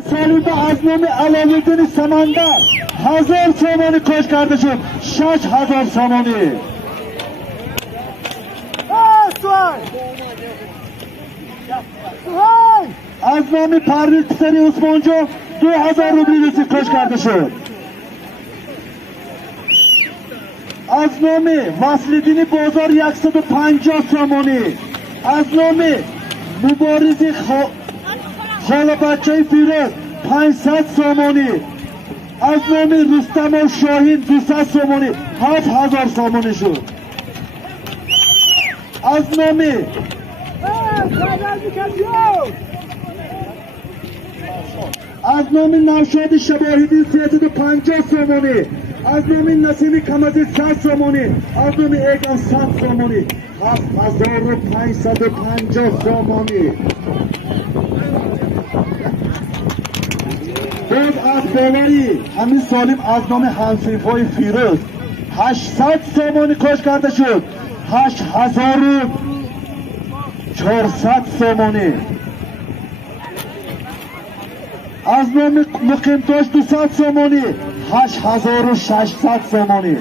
سالیده از نام علاوالدین سمندر 1000 سامانی کش کرده شد. 6000 سامانی. از نام پرویز پسری عثمانجو 2000 روبلی رسید کش کرده شد. از نام وصل‌الدین بازار 150 سامانی. از نام مبارزی خاله بچه فیروز 500 سامانی. از نام رستم و شاهین 200 سامانی. 7000 سامانی شد. از نام نوشاد شباهیدی 350 سامانی. از نام نسیمی کمازی 100 سامانی. از نام ایگان 100 سامانی. 7550 سامانی. باز از باوری همین سالیم از نام همسیفای فیروز 800 سامانی کش کرده شد. 8400 سامانی. از نام مقیمتاش 200 سامانی. 8600 سامانی.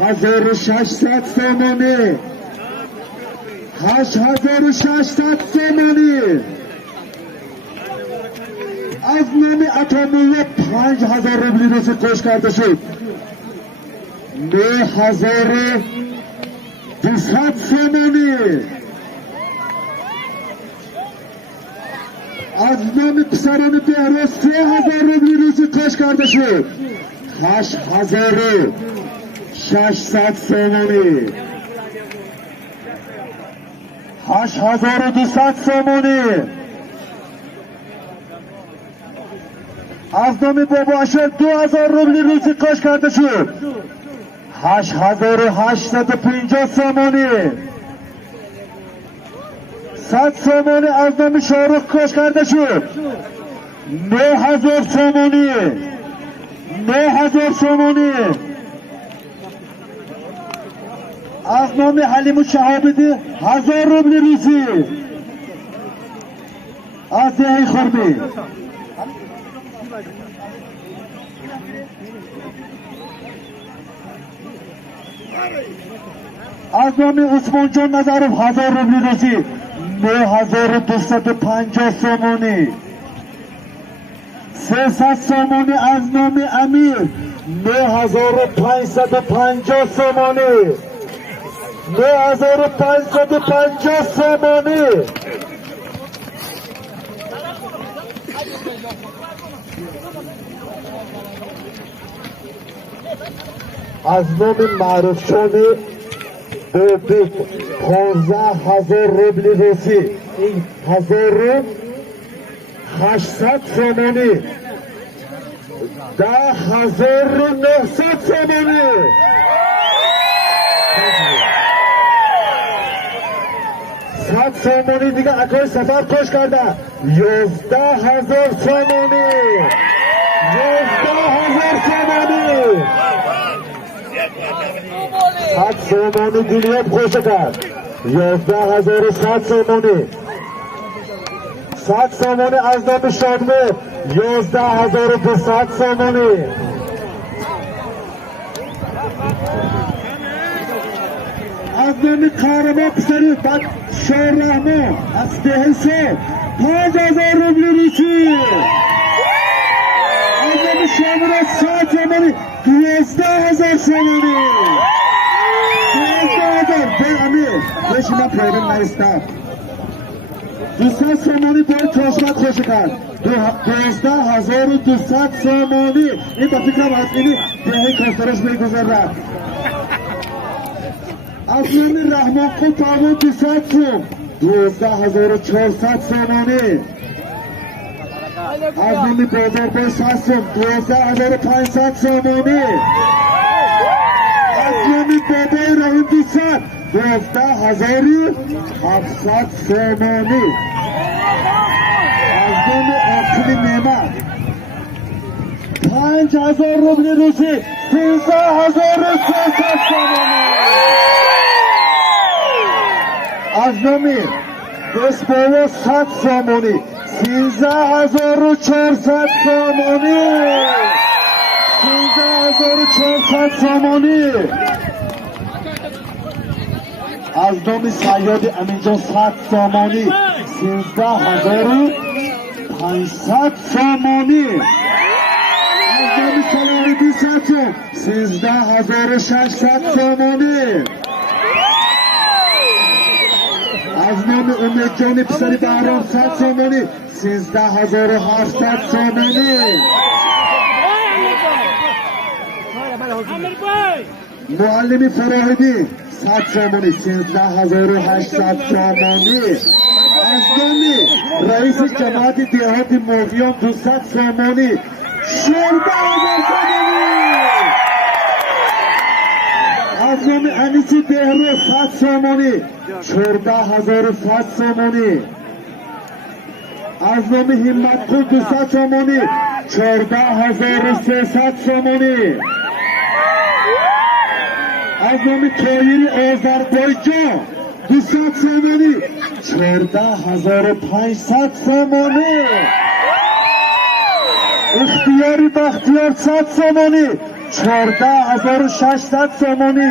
8600 سامانی. 8600 سامانی. از نام اتمیه 5000 روبلی رسید کش کرده شد. 9200 سامانی. از نام پسران بهروز 3000 روبلی رسید کش کرده شد. 8600 سامانی. 8200 سامانی. از نام بابا اشر 2000 روبلی رسید کش کرده شد. 8850 سامانی. 100 سامانی از نام شاهرخ کش کرده شد. 9000 سامانی. 9000 سامانی. از نام حلیم شهابیدی 1000 روبلی رسید. از دهی خورمی. از نام عثمان جان نظرов 1000 روبلی رسید. 9250 سامانی. 300 سامانی از نام امیر 9550 سامانی. 9550 سامانی. از نام معروف شده بودید 15000 روبلی رسید. این 1800 سامانی. 10900 سامانی. 100 سامانی دیگه اکای سفر کش کرده. 11000 سامانی. 11000 سامانی. 100 سامانی دنیا خوش کرد. 11100 سامانی. 100 سامانی از نام شادمه 11200 سامانی. از نام قهرمان پسری شاه رحمان از دهسه 5000 روبلی رسید. از نام شامراز 100 سامانی. 12000 سامانی. 12000 به امیر بشیدم پایدم نایستم. 200 سامانی باید تاشمت خوش کرد. 12200 سامانی. این با فکرم از اینی دهی کاسترش میگذر رفت. از نام رحمان خود تاون 200 سوم. 12400 سامانی. از نام بازار بای 100 سوم. 12500 سامانی. از نام بابای رحیم 200. 12700 سامانی. از نام آقلی نعمت 5000 روبلی رسید. 13300 سامانی. از نام اسپاوا 100 سامانی 13400 سامانی 13400 سامانی از نام سیاد امینجان 100 سامانی 13500 سامانی از نام سلامتی سچو 13600 سامانی از نام امید جان پسری بهرام 100 سامانی 13700 سامانی معلمی فراهیدی 100 سامانی 13800 سامانی از نام رئیس جماعت دیهات موقیان 200 سامانی 14000 سامانی از نام انیسی بهرو 100 سامانی 14100 سامانی از نام همت قول 200 سامانی 14300 سامانی از نام تایری آذربایجان 200 سامانی 14500 سامانی اختیاری بختیار 100 سامانی 14600 سامانی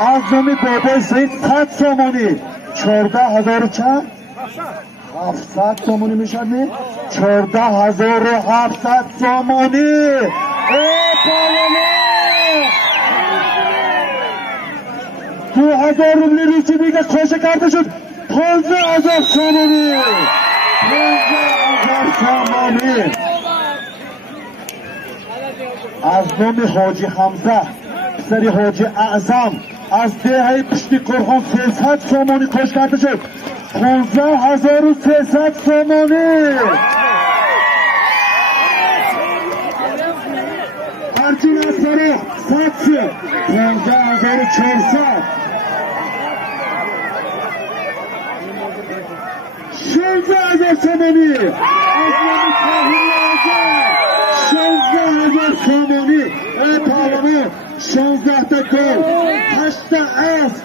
از نام بابای سعید 100 سامانی 14700 سامانی میشد نه 14700 سامانی ای پایانه 2000 روبلی روچی دیگه خوشه کرده شد 15000 سامانی 15000 سامانی از نام حاجی حمزه پسری حاجی اعظم از دهه پشتی قرخان 300 سامانی خوش کرده شد 15300 سامانی ارجون اصفره 100 15400 16000 سامانی از نام تاهیری آزاد 16000 سامانی ای پارلمان 16 تا گل 8 تا اسب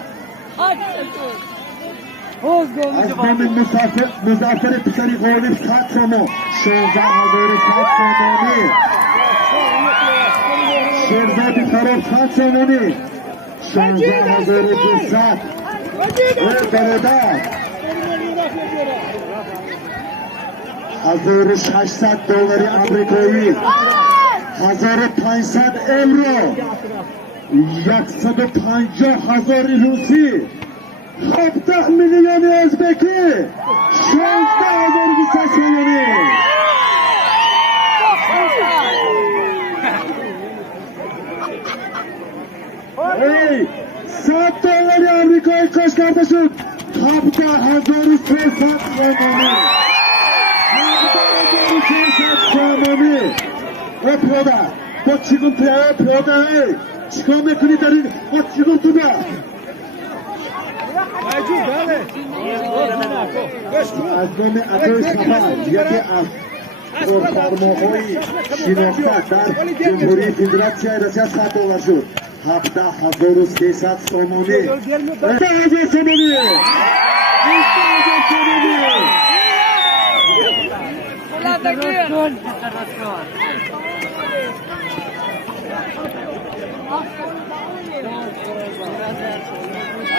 از نام مظفر پسری غالب 100 سامان 16100 سامانی شهرزاد فرار 100 سامانی 16200 ای برادر 1600 دلاری آمریکایی 1500 امرو 150,000 روسی 17 میلیون ازبکی 16200 سامانی ای 100 دلاری آمریکایی کش کرده شد 17300 سامانی سامانی ای پیاده با چیگون پیاده ای چیکار میکنی در این با چیگون تو ده از نام ادای سفر یکی از کارفرماهای شناخته در جمهوری فدراسیون روسیه 100 دلار شد 17300 سامانی 10000 سامانی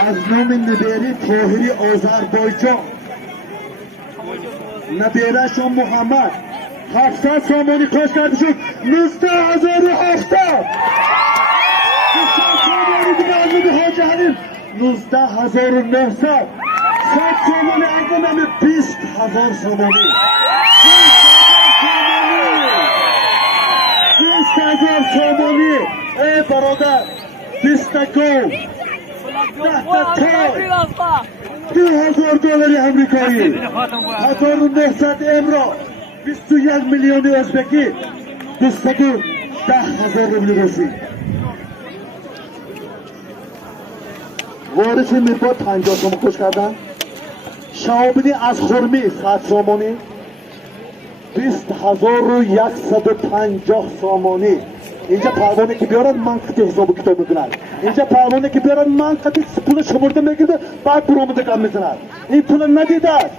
از نام نبیری طاهری آذربایجان نبیرشان محمد 700 سامانی کاش کرده شد 19700 سامانی دیگه از نام حاجی حلیم 19900 100 سامانی از نام 20000 سامانی 20000 سامانی ای برادر 20 گل 2000 دلاری امریکایی 1900 امرو 21 میلیون ازبکی 210,000 روبلی روسی وارث میرباد 50 سامان خوش کردن شهابدی از خرمی 100 سامانی 20150 سامانی اینجا پروانه که بیارن من که حساب کتاب میکنن اینجا پروانه که بیارن من قطعی پول شمرده میگیده بعد برامده کم میزنن. این پول ندیده است،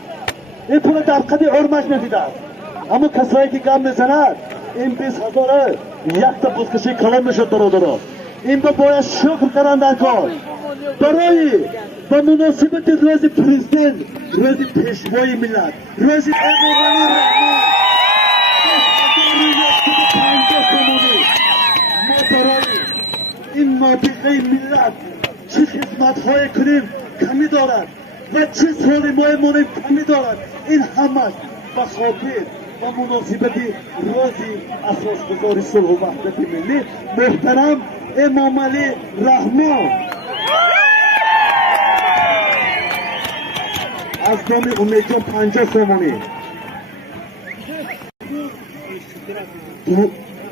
این پول در قدی عرمش ندیده است. اما کسایی که کم میزنن این 20,000 یک تا بزکشی کلان میشد درو. این با باید شکر کردن در کار برای با مناسبت روز پرزیدنت، روز پیشوای ملت، روز امامعلی رحمان ما برای این نابغه ملت چه خدمت‌های کنیم کمی دارد و چه سالمای ما کمی دارد. این همش به خاطر و مناسبت روز اساسگذاری صلح و وحدت ملی محترم امامعلی رحمان از نام امیدجان 50 سامانی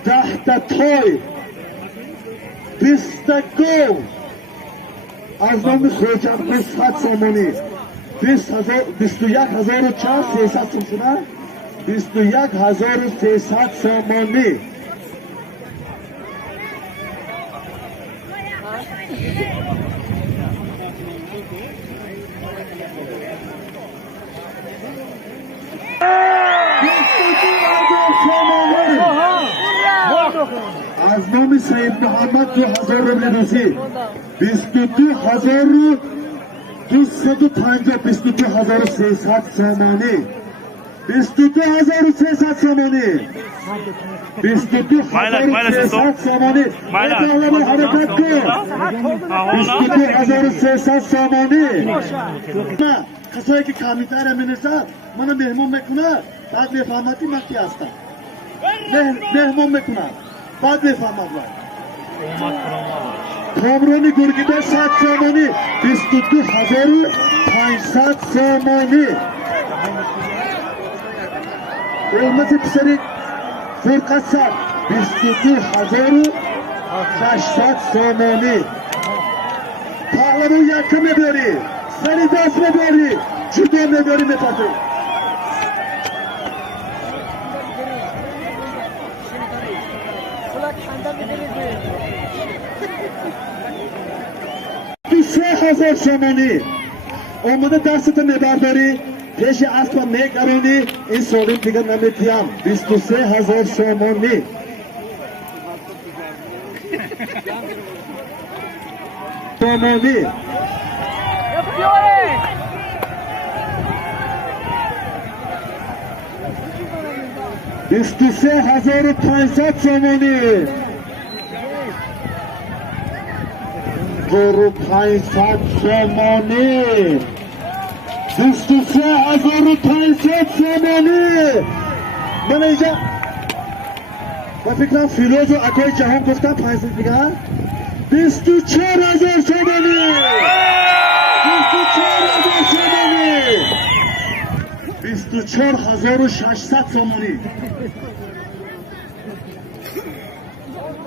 10 تا تای 20 تا گو از نام خوجم 100 سامانی 21,400 سوم شده 21,300 سامانی از نام سید محمد 2000 روزی 22,250 22,300 سامانی 22,300 سامانی 22,300 سامانی ادامه حرکت کن 22,300 سامانی نه کسایی که کمیتر منرسه منو مهمون میکنه بعد میفهمتی من کی هستم مهمون میکنه بعد میفهمم کامرانی گرگیده 100 سامانی 22,500 سامانی حرمت پسری فرقت سر 22,800 سامانی پهلوان یکه میبری سری دست میبری جدا میبری میپاتی 23,000 سامانی آمده دستت میبرداری پیش اسبا میگرونی این سالیم دیگه نمیتیم 23,000 سامانی سامانی 23,500 سامانی 500 سامانی 23,500 سامانی من اینجا با فکرم فیلوز و اکای جهان گفتم 500 دیگه 24,000 سامانی 24,600 سامانی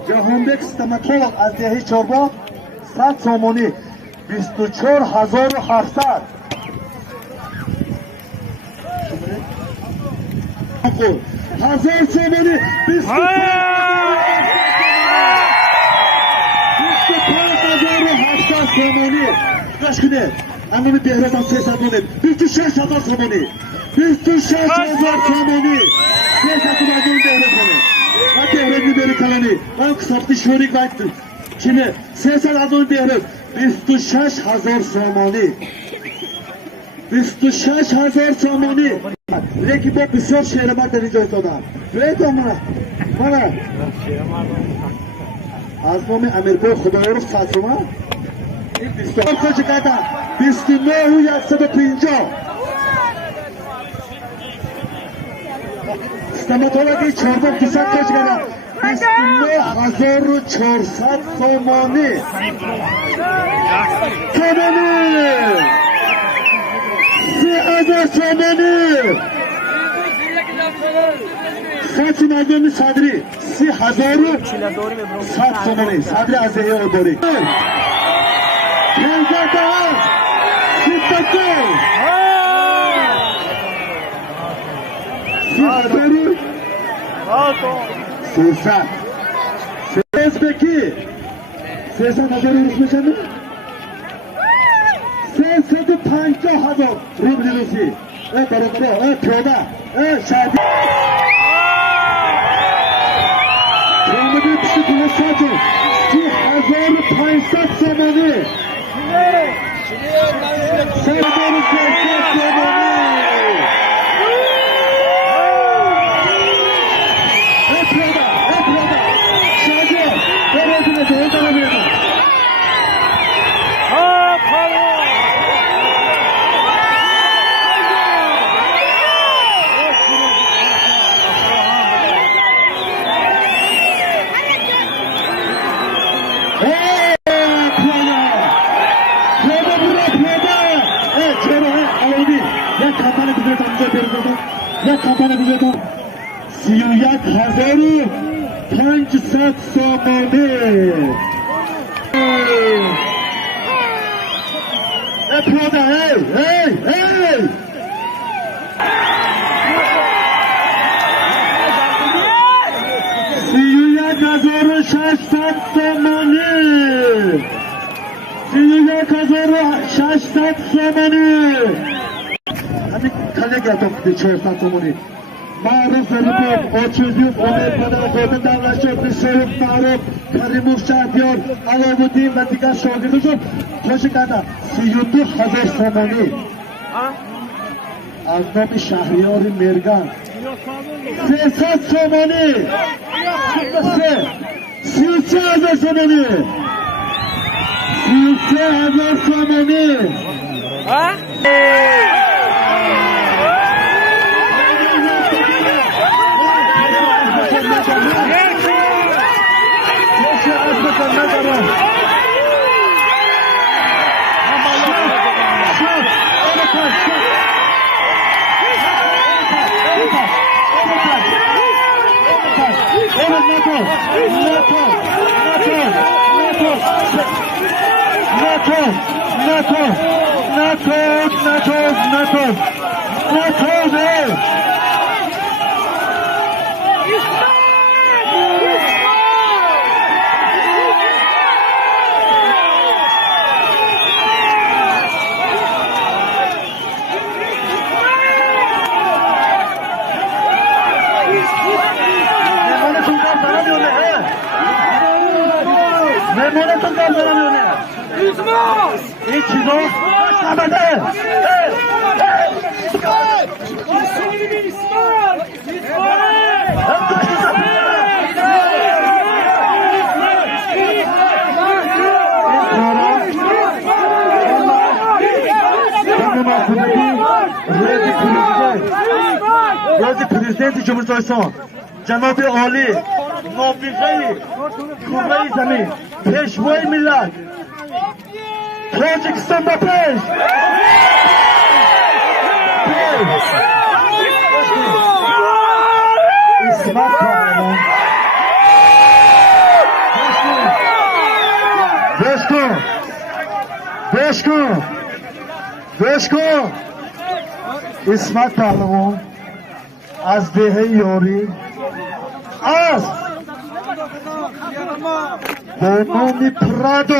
جهانبک استمتولوگ از دهه چارباغ 100 سامانی 24,700 1000 سامانی 25,700 سامانی قش کنه انومی بهرازم 300 مونه 26,000 سامانی 26,000 سامانی 300 مردم بهراز کنه و بهراز میبری کلانی من کسافتی شوریک باید چینه 300 از اون بهراز 26,000 سامانی 26,000 سامانی لیکن با بسیار شهرمت در اینجا ایستادم بیایید من از نام امیرگاه خدایارو 100 سومه این 24 کجا کردم 29,150 استمتولوگی چارباغ 200 کجا کردم 29,400 سامانی 3,000 سامانی خط مردم صدری 3,100 سامانی صدری از دهه آداری 300 ازبکی 300,000 روز میشنه 350,000 روبل روسی برابر پیاده شهری پیامده پیش دولت 30,500 سامانی یک کمپانی بزرگم 31,500 سامانه پیاده هی 31,600 سامانه 31,600 سامانه همین کله گردم کده 400 سامانه معروف رپورت آچوزیوف امیر پدر خودم دولت شد بسیار معروف کریموف شهریار علاوالدین و دیگر شاگردشون خوش کرده 32,000 سامانه از نام شهریار مرگان 300 سامانه 33,000 سامانه 33,000 سامانه Prezident Cumhurbaşkanı Cenab-ı Ali Muvaffaqi Kuvve-i Zemin Peşvai Millet Tacikistan'da peş İsmet Kahraman Beşko İsmet Kahraman از دهه یاری از با نام پرادو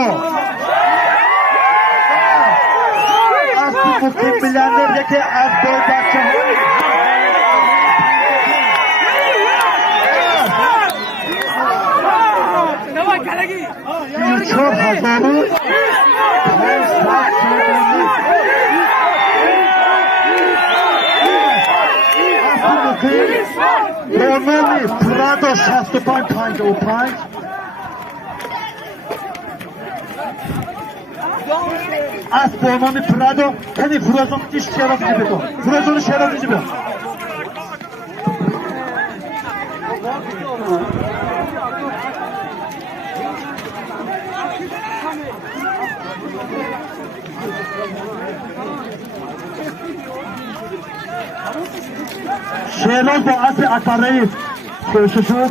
از مقیم میلیاردر یکی از دو بچه های 34,000 برنامه پرادو 65,55 از برنامه پرادو کنی فرازون کش شرافی بکن فرازون شرافی بکن شیراز با اصل اکبرهی خوشته شد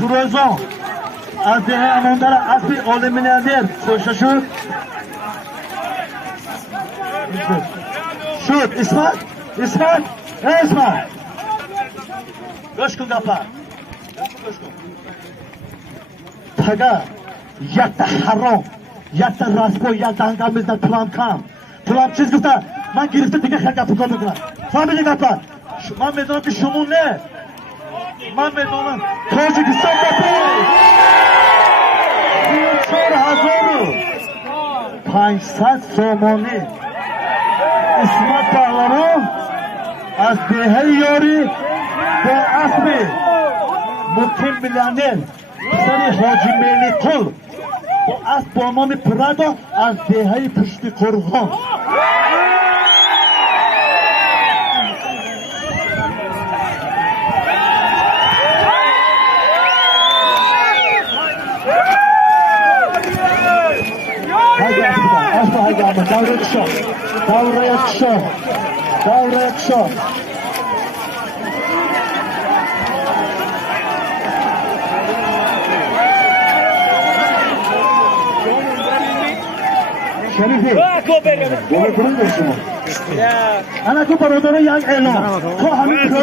فروزان از دهه اماندر اصل آلمینیادر خوشته شد اسمت گوش کن گفت تگه یک تا حرام یک تا رسپو یک دنگل میزنن پلان کم پلان چیز گفته من گرفته دیگه خیلی گپ کار میکنم فهمیدی گپا من میدونم که شما نه من میدونم تاجیکستان بپی 4,500 سومانی اسمت پهلوان از دهه یاری با اسب مقیم میلیونر پسر حاجی میلی قل با اسب با نام پرادا از دهه پشت قرغان دوره کشا شریفی برو برون شما انا تو برادر یک اعلام تو همین